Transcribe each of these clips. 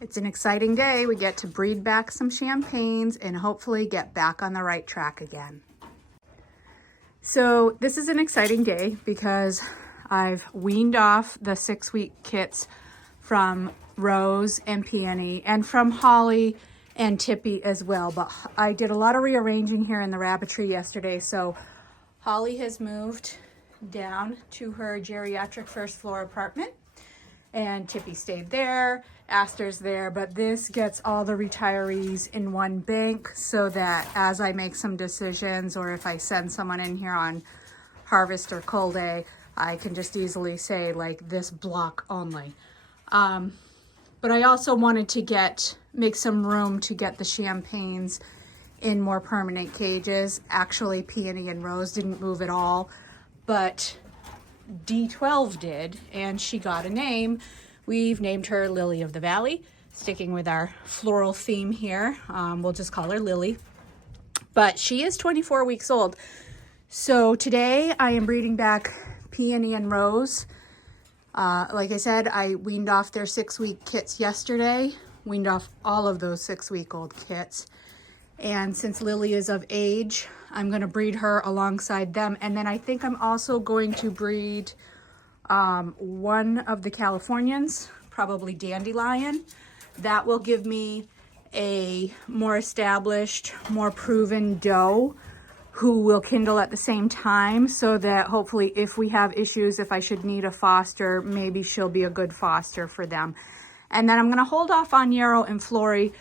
It's an exciting day. We get to breed back some champagnes and hopefully get back on the right track again. So this is an exciting day because I've weaned off the 6-week kits from Rose and Peony and from Holly and Tippy as well. But I did a lot of rearranging here in the Rabbitry yesterday. So Holly has moved down to her geriatric first floor apartment and Tippy stayed there. Aster's there, but this gets all the retirees in one bank so that as I make some decisions or if I send someone in here on harvest or cull day, I can just easily say like this block only. But I also wanted to make some room to get the champagnes in more permanent cages. Actually, Peony and Rose didn't move at all, but D12 did, and she got a name. We've named her Lily of the Valley, sticking with our floral theme here. We'll just call her Lily. But she is 24 weeks old. So today I am breeding back Peony and Rose. Like I said, I weaned off their 6-week kits yesterday. Weaned off all of those 6-week-old kits. And since Lily is of age, I'm going to breed her alongside them. And then I think I'm also going to breed one of the Californians, probably Dandelion. That will give me a more established, more proven doe who will kindle at the same time so that hopefully if we have issues, if I should need a foster, maybe she'll be a good foster for them. And then I'm going to hold off on Yarrow and Flory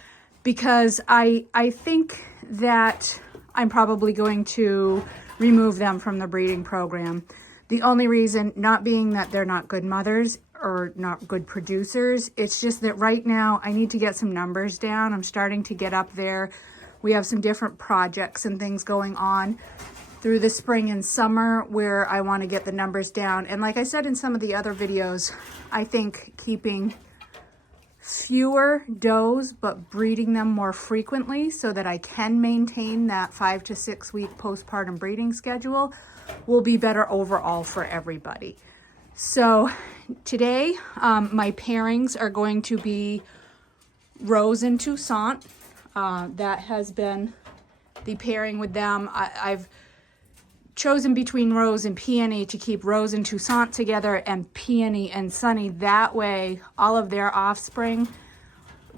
because I think that I'm probably going to remove them from the breeding program. The only reason, not being that they're not good mothers or not good producers, it's just that right now I need to get some numbers down. I'm starting to get up there. We have some different projects and things going on through the spring and summer where I want to get the numbers down. And like I said in some of the other videos, I think keeping fewer does but breeding them more frequently so that I can maintain that 5 to 6 week postpartum breeding schedule will be better overall for everybody. So today my pairings are going to be Rose and Toussaint. That has been the pairing with them. I've chosen between Rose and Peony to keep Rose and Toussaint together and Peony and Sunny. That way all of their offspring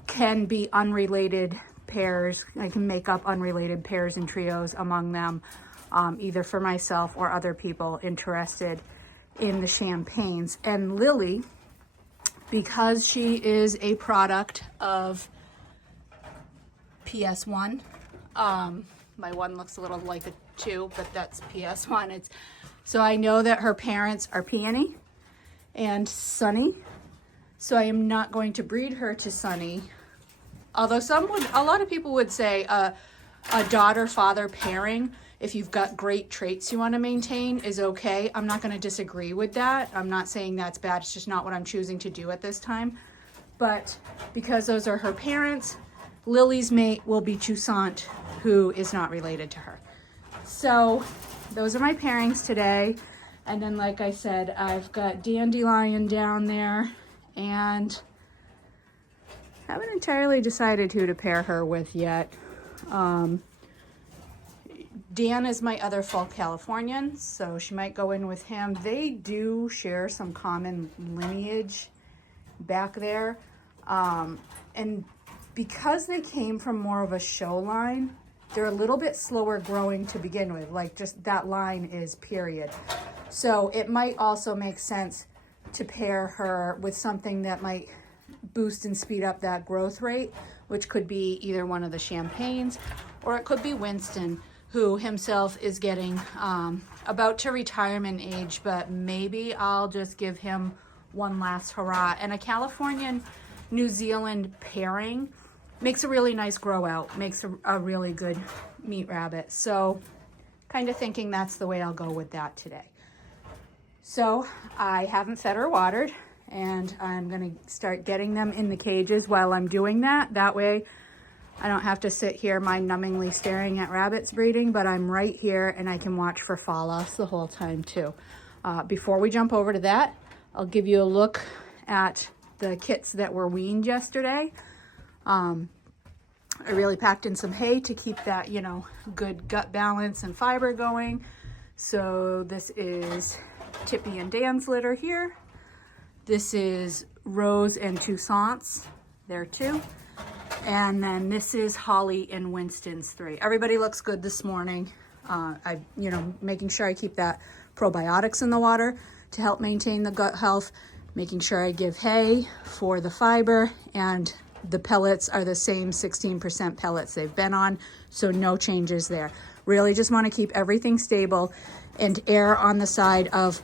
can be unrelated pairs. I can make up unrelated pairs and trios among them, either for myself or other people interested in the champagnes. And Lily, because she is a product of PS1, my one looks a little like a 2, but that's PS1. So I know that her parents are Peony and Sunny. So I am not going to breed her to Sunny. Although a lot of people would say a daughter-father pairing, if you've got great traits you want to maintain, is okay. I'm not going to disagree with that. I'm not saying that's bad. It's just not what I'm choosing to do at this time. But because those are her parents, Lily's mate will be Toussaint, who is not related to her. So those are my pairings today. And then, like I said, I've got Dandelion down there and haven't entirely decided who to pair her with yet. Dan is my other full Californian, so she might go in with him. They do share some common lineage back there. And because they came from more of a show line, they're a little bit slower growing to begin with, like just that line is period. So it might also make sense to pair her with something that might boost and speed up that growth rate, which could be either one of the champagnes or it could be Winston, who himself is getting about to retirement age, but maybe I'll just give him one last hurrah. And a Californian New Zealand pairing makes a really nice grow out, makes a really good meat rabbit. So kind of thinking that's the way I'll go with that today. So I haven't fed or watered, and I'm gonna start getting them in the cages while I'm doing that. That way I don't have to sit here mind-numbingly staring at rabbits breeding, but I'm right here and I can watch for fall-offs the whole time too. Before we jump over to that, I'll give you a look at the kits that were weaned yesterday. I really packed in some hay to keep that, you know, good gut balance and fiber going. So this is Tippy and Dan's litter here. This is Rose and Toussaint's there too. And then this is Holly and Winston's 3. Everybody looks good this morning. You know, making sure I keep that probiotics in the water to help maintain the gut health, making sure I give hay for the fiber, and the pellets are the same 16% pellets they've been on, so no changes there. Really just want to keep everything stable and err on the side of,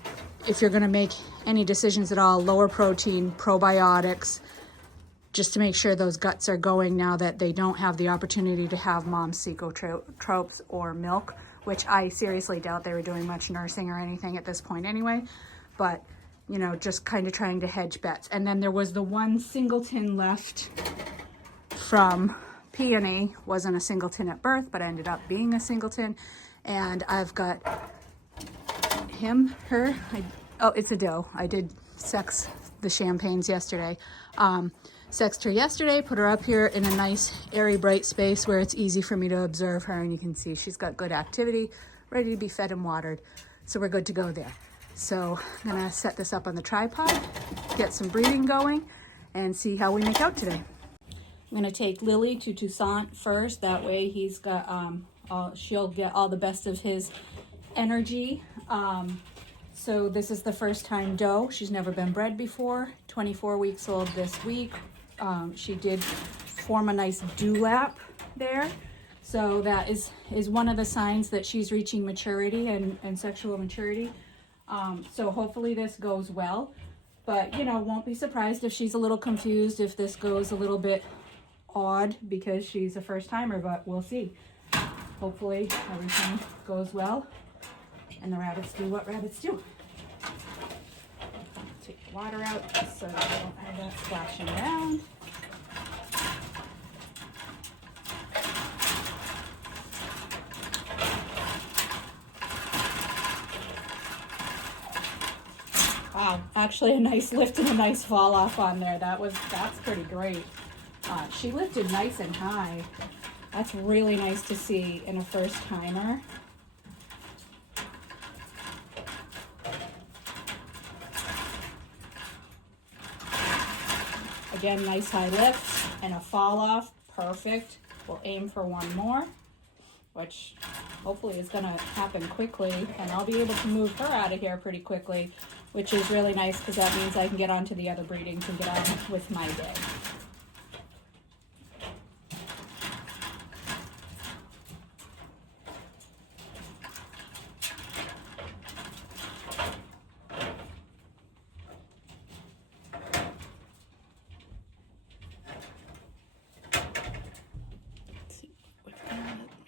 if you're going to make any decisions at all, lower protein, probiotics, just to make sure those guts are going now that they don't have the opportunity to have mom's cecotropes or milk, which I seriously doubt they were doing much nursing or anything at this point anyway. But, you know, just kind of trying to hedge bets. And then there was the one singleton left from Peony. Wasn't a singleton at birth, but ended up being a singleton. And I've got him, her, oh, it's a doe. I did sex the champagnes yesterday. Sexed her yesterday, put her up here in a nice, airy, bright space where it's easy for me to observe her, and you can see she's got good activity, ready to be fed and watered. So we're good to go there. So I'm gonna set this up on the tripod, get some breeding going, and see how we make out today. I'm gonna take Lily to Toussaint first. That way he's got, she'll get all the best of his energy. So this is the first time doe. She's never been bred before. 24 weeks old this week. She did form a nice dewlap there. So that is one of the signs that she's reaching maturity and sexual maturity. So hopefully this goes well. But, you know, won't be surprised if she's a little confused if this goes a little bit odd because she's a first timer, but we'll see. Hopefully everything goes well and the rabbits do what rabbits do. Take the water out so that I don't have that splashing around. Wow, actually a nice lift and a nice fall off on there. That's pretty great. She lifted nice and high. That's really nice to see in a first timer. Again, nice high lift and a fall off, perfect. We'll aim for one more, which hopefully is gonna happen quickly, and I'll be able to move her out of here pretty quickly, which is really nice because that means I can get on to the other breedings and get on with my day.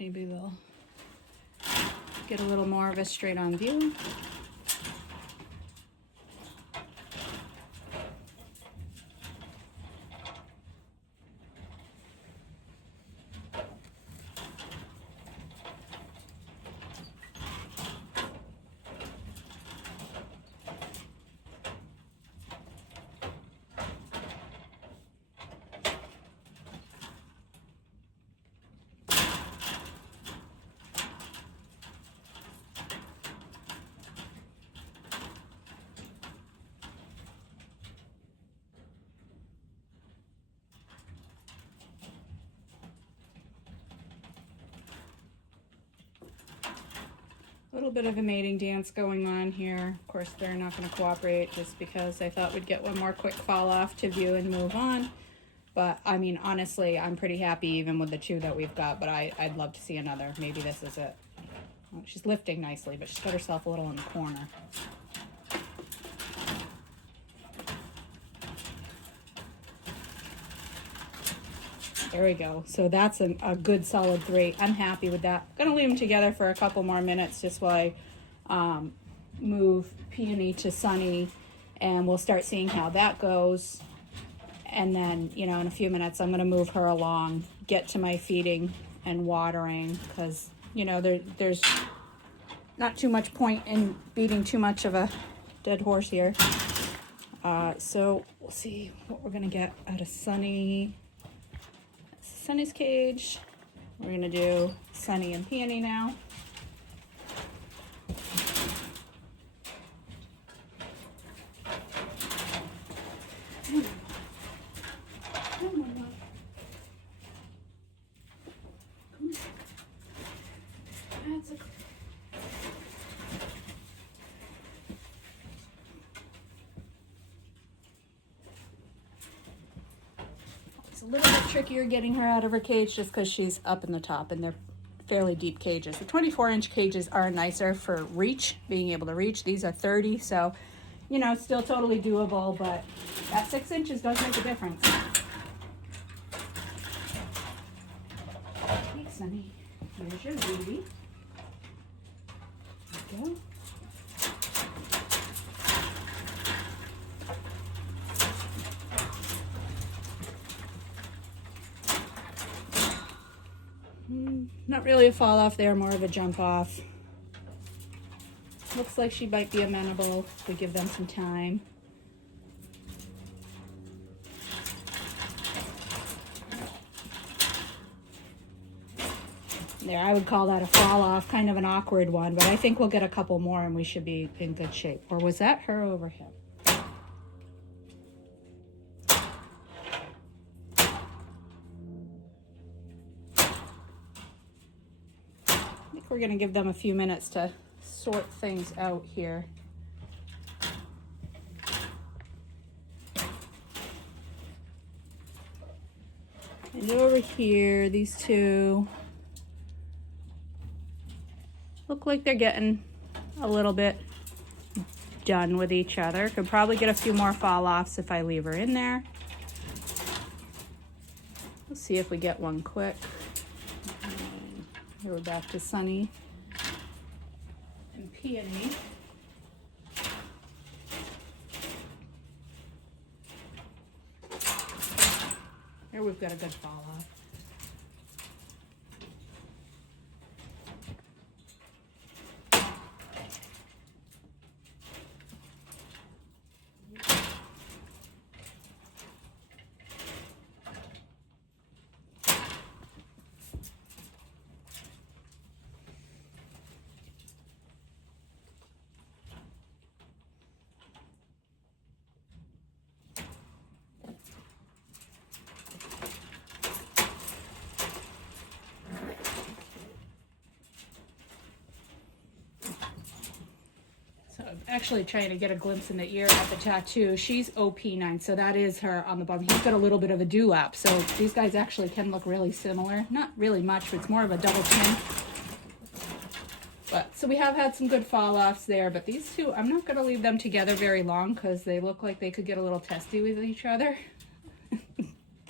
Maybe they'll get a little more of a straight on view. A little bit of a mating dance going on here. Of course, they're not going to cooperate just because I thought we'd get one more quick fall off to view and move on. But I mean, honestly, I'm pretty happy even with the two that we've got, but I'd love to see another. Maybe this is it. Well, she's lifting nicely, but she's got herself a little in the corner. There we go. So that's a good solid 3. I'm happy with that. I'm gonna leave them together for a couple more minutes just while I move Peony to Sunny, and we'll start seeing how that goes. And then, you know, in a few minutes, I'm gonna move her along, get to my feeding and watering, because, you know, there's not too much point in beating too much of a dead horse here. So we'll see what we're gonna get out of Sunny. Sunny's cage. We're gonna do Sunny and Peony now. It's a little bit trickier getting her out of her cage just because she's up in the top, and they're fairly deep cages. The 24-inch cages are nicer for reach, being able to reach. These are 30, so, you know, it's still totally doable, but that 6 inches does make a difference. Hey, Sunny, here's your baby. There you go. Not really a fall off there, more of a jump off. Looks like she might be amenable if we give them some time. There, I would call that a fall off, kind of an awkward one, but I think we'll get a couple more and we should be in good shape. Or was that her over him? We're going to give them a few minutes to sort things out here. And over here, these two look like they're getting a little bit done with each other. Could probably get a few more fall offs if I leave her in there. Let's see if we get one quick. Here we're back to Sunny and Peony. Here we've got a good fall off. I'm actually trying to get a glimpse in the ear at the tattoo. She's OP9, so that is her on the bottom. He's got a little bit of a dewlap, so these guys actually can look really similar. Not really much, but it's more of a double chin. But so we have had some good fall offs there, but these two, I'm not going to leave them together very long because they look like they could get a little testy with each other.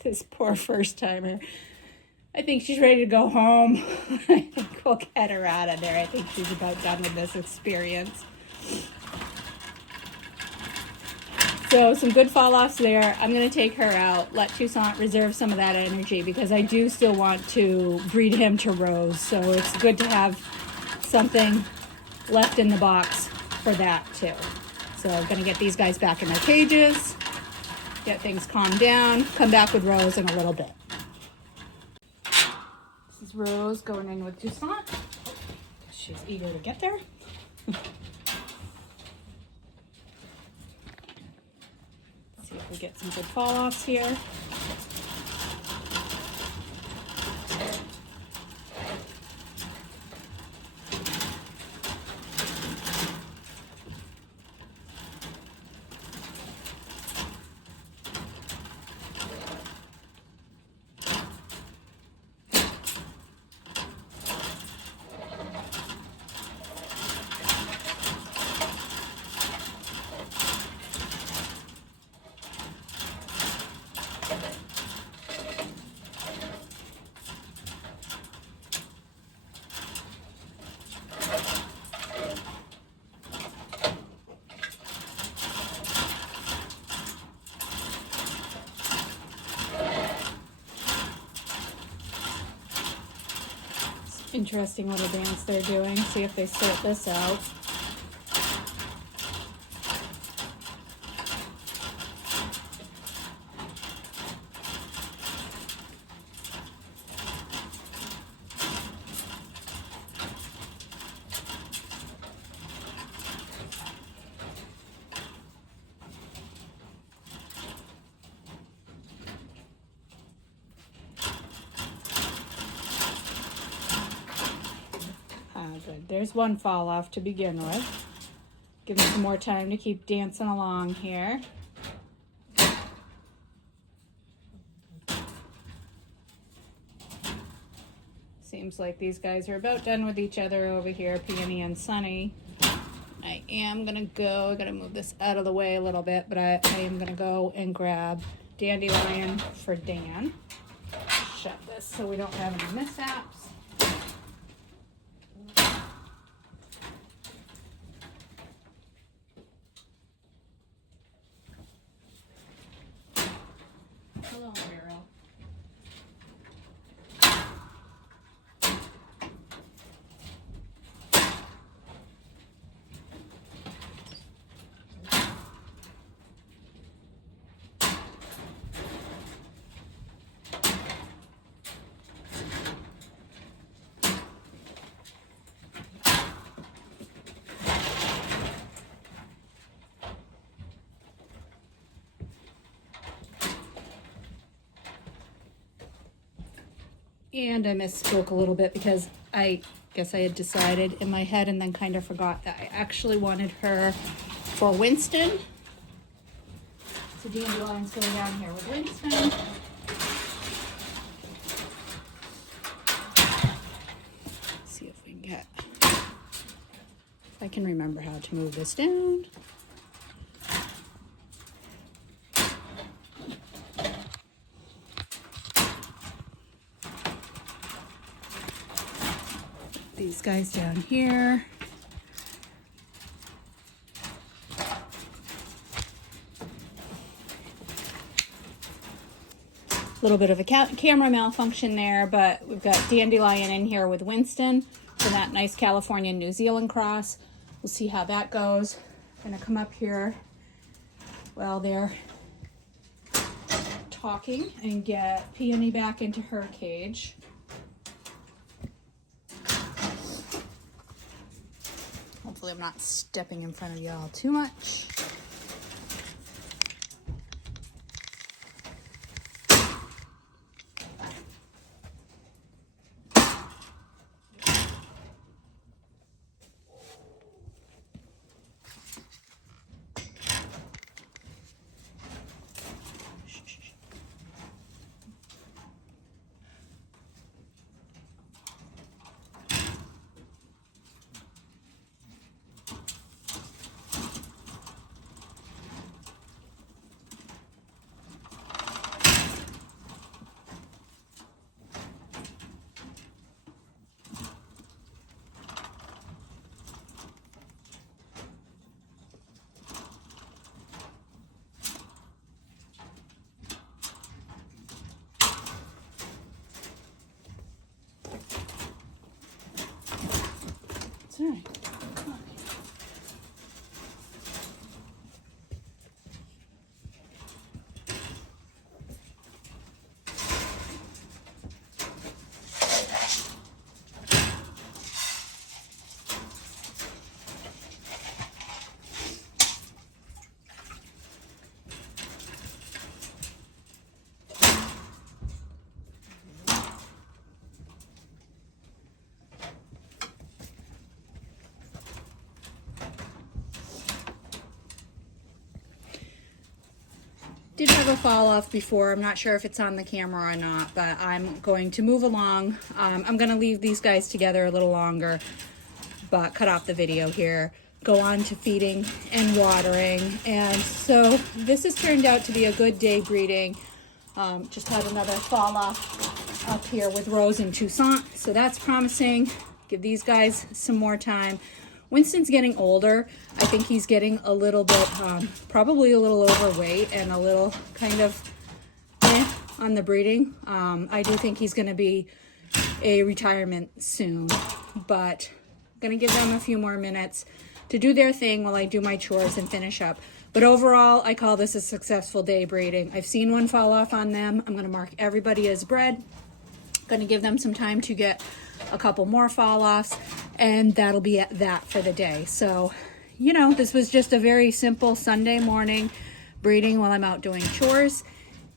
This poor first timer. I think she's ready to go home. I think we'll get her out of there. I think she's about done with this experience. So some good fall offs there. I'm going to take her out, let Toussaint reserve some of that energy because I do still want to breed him to Rose. So it's good to have something left in the box for that too. So I'm going to get these guys back in their cages, get things calmed down, come back with Rose in a little bit. This is Rose going in with Toussaint. She's eager to get there. See if we get some good fall offs here. Interesting little dance they're doing. See if they sort this out. Good. There's one fall off to begin with. Give him some more time to keep dancing along here. Seems like these guys are about done with each other over here, Peony and Sunny. I am gonna go, I gotta move this out of the way a little bit, but I am gonna go and grab Dandelion for Dan. Shut this so we don't have any mishaps. Hello, Meryl. And I misspoke a little bit because I guess I had decided in my head and then kind of forgot that I actually wanted her for Winston. So Dandelion's going down here with Winston. Let's see if we can get, if I can remember how to move this down. These guys down here. A little bit of a camera malfunction there, but we've got Dandelion in here with Winston for that nice California New Zealand cross. We'll see how that goes. I'm gonna come up here while they're talking and get Peony back into her cage. Hopefully I'm not stepping in front of y'all too much. All right. Did have a fall off before. I'm not sure if it's on the camera or not, but I'm going to move along. I'm going to leave these guys together a little longer, but cut off the video here. Go on to feeding and watering. And so this has turned out to be a good day breeding. Just had another fall off up here with Rose and Toussaint, so that's promising. Give these guys some more time. Winston's getting older. I think he's getting a little bit, probably a little overweight and a little kind of on the breeding. I do think he's going to be a retirement soon, but I'm going to give them a few more minutes to do their thing while I do my chores and finish up. But overall, I call this a successful day breeding. I've seen one fall off on them. I'm going to mark everybody as bred. Going to give them some time to get a couple more fall offs, and that'll be that for the day. So, you know, this was just a very simple Sunday morning breeding while I'm out doing chores,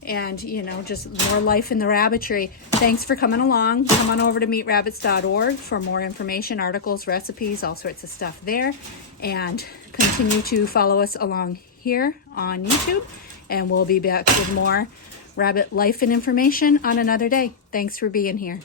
and, you know, just more life in the rabbitry. Thanks for coming along. Come on over to meetrabbits.org for more information, articles, recipes, all sorts of stuff there. And continue to follow us along here on YouTube. And we'll be back with more rabbit life and information on another day. Thanks for being here.